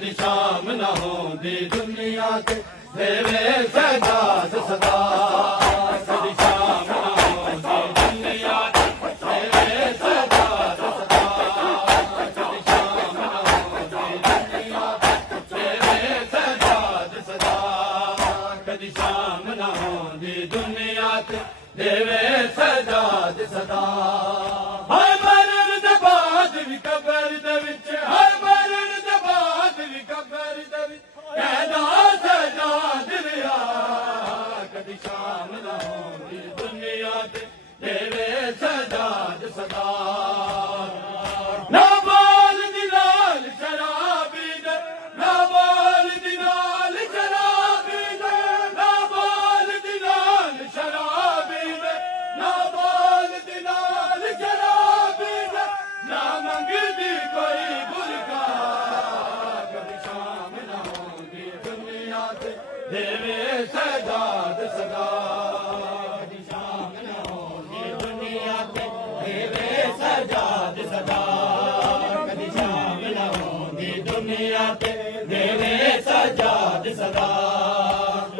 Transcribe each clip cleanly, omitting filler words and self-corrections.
कदी शाम न होंदी दुनिया ते देवे सजाद सदा। कदी शाम न होंदी दुनिया ते देवे सजाद सदा। कदी शाम न होंदी दुनिया ते देवे सजाद सदा। कदी शाम न होंदी दुनिया ते देवे सजाद सदा। हाय मरण दे बाद भी कबर दे विच, हाय मरण दे बाद भी कबर दे विच कहदा सजाद रिया। कदी शाम न होंदी दुनिया ते देवे सजाद सदा। ना बाल दी नाल शराबी दे, ना बाल दी नाल शराबी दे, ना बाल दी नाल शराबी दे, ना बाल दी नाल शराबी दे, ना मंगदी कोई बुरका। कदी शाम न होंदी दुनिया ते देवे सजाद सदा। कदी शाम न होंदी दुनिया ते देवे सजाद सदा। कदी शाम न होंदी दुनिया ते देवे सजाद सदा।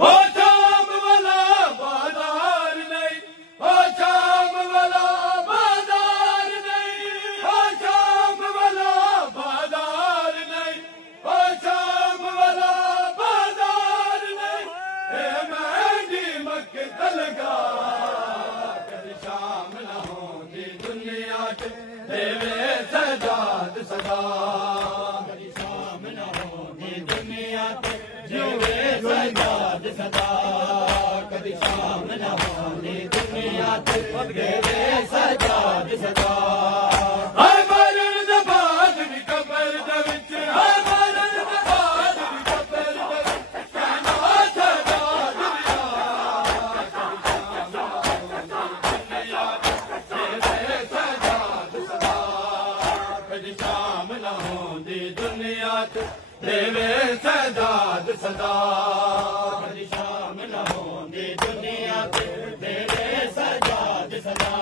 ओ शाम वाला बाजार नहीं, ओ शाम वाला बाजार नहीं, ओ शाम वाला बाजार नहीं, ओ शाम वाला बाजार नहीं, ए महंगी मक्तल का। कदी शाम न होंदी दुनिया ते देवे सजाद सदा। कदी शाम न होंदी दुनिया ते देवे सजाद सदा। कदी शाम न होंदी दुनिया ते देवे सजाद सदा। हाय मरण दे बाद भी कबर दे विच, हाय मरण दे बाद भी कबर दे विच कहना सजाद रिया। कदी शाम न होंदी दुनिया ते देवे सजाद सदा। कदी शाम न होंदी दुनिया ते देवे सजाद सदा।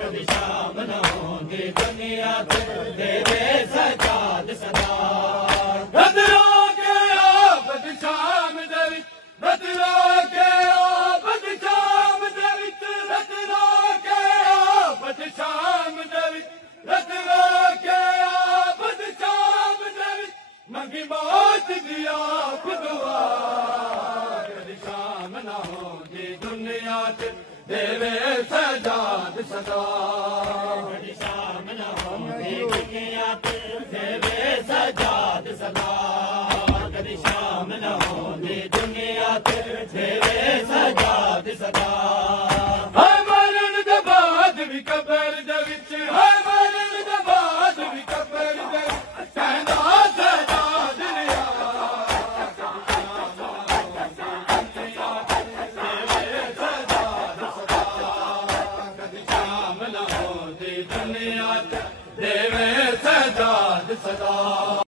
कदी शाम न होंदी दुनिया ते देवे सजाद सदा। बदला के आबद शाम दे विच, बदला के आबद शाम दे विच, बदला के आबद शाम दे विच, बदला के आबद शाम दे विच मंगी मौत दिया खुदवा। कदी शाम न होंदी दुनिया ते देवे सजाद सदा।